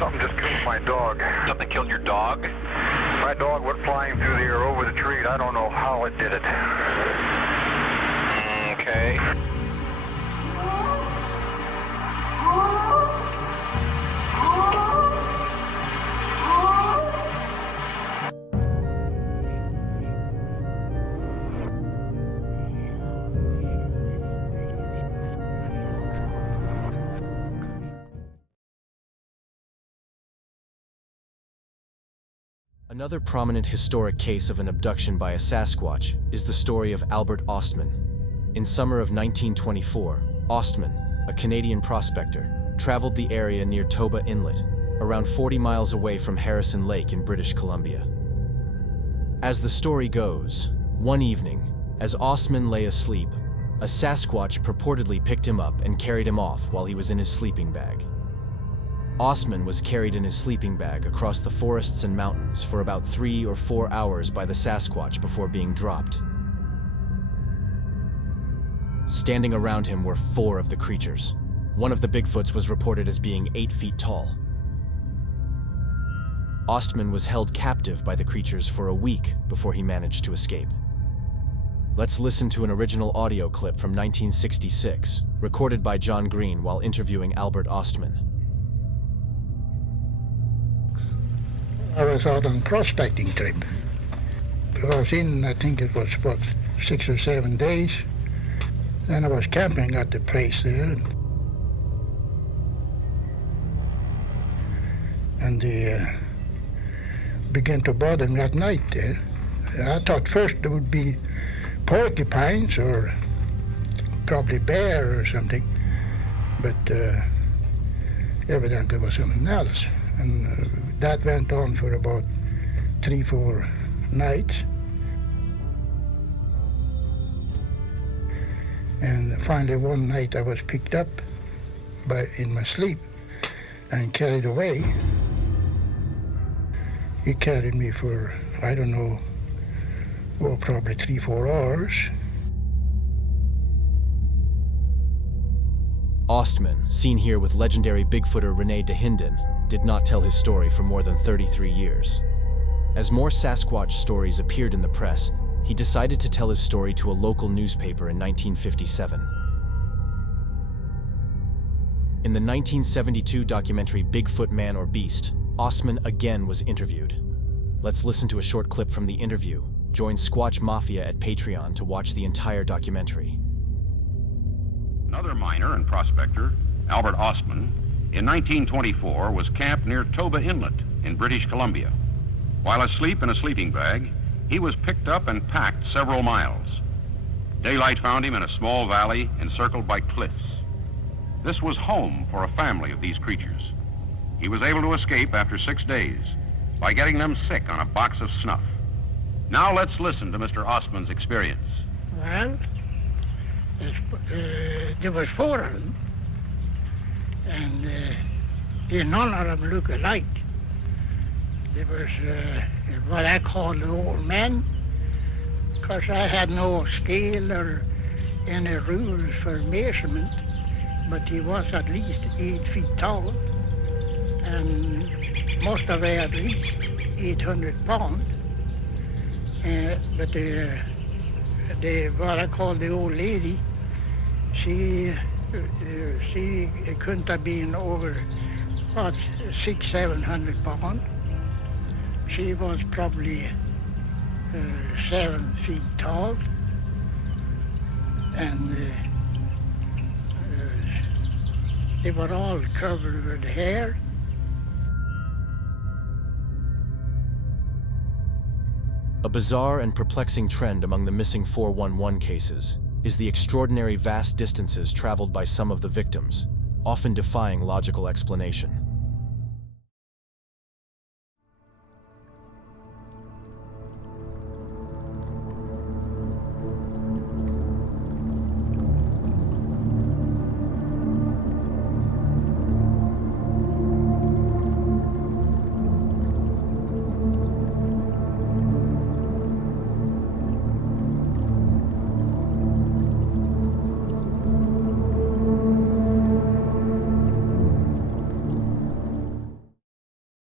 Something just killed my dog. Something killed your dog? My dog went flying through the air over the tree. I don't know how it did it. Okay. Another prominent historic case of an abduction by a Sasquatch is the story of Albert Ostman. In summer of 1924, Ostman, a Canadian prospector, traveled the area near Toba Inlet, around 40 miles away from Harrison Lake in British Columbia. As the story goes, one evening, as Ostman lay asleep, a Sasquatch purportedly picked him up and carried him off while he was in his sleeping bag. Ostman was carried in his sleeping bag across the forests and mountains for about 3 or 4 hours by the Sasquatch before being dropped. Standing around him were 4 of the creatures. One of the Bigfoots was reported as being 8 feet tall. Ostman was held captive by the creatures for a week before he managed to escape. Let's listen to an original audio clip from 1966, recorded by John Green while interviewing Albert Ostman. I was out on prospecting trip. I was in, I think it was about 6 or 7 days. Then I was camping at the place there. And they began to bother me at night there. I thought first there would be porcupines or probably bear or something. But evidently it was something else. And that went on for about 3-4 nights. And finally one night I was picked up in my sleep and carried away. He carried me for, I don't know, probably 3-4 hours. Ostman, seen here with legendary Bigfooter Rene DeHinden, did not tell his story for more than 33 years. As more Sasquatch stories appeared in the press, he decided to tell his story to a local newspaper in 1957. In the 1972 documentary Bigfoot Man or Beast, Ostman again was interviewed. Let's listen to a short clip from the interview. Join Squatch Mafia at Patreon to watch the entire documentary. Another miner and prospector, Albert Ostman, in 1924 was camped near Toba Inlet in British Columbia. While asleep in a sleeping bag, he was picked up and packed several miles. Daylight found him in a small valley encircled by cliffs. This was home for a family of these creatures. He was able to escape after 6 days by getting them sick on a box of snuff. Now let's listen to Mr. Ostman's experience. Well, there was 4 of them, and none of them look alike. There was what I call the old man, because I had no scale or any rules for measurement, but he was at least 8 feet tall, and must have weighed at least 800 pounds. But what I call the old lady, she couldn't have been over about 600-700 pounds. She was probably 7 feet tall, and they were all covered with hair. A bizarre and perplexing trend among the missing 411 cases is the extraordinary vast distances traveled by some of the victims, often defying logical explanation.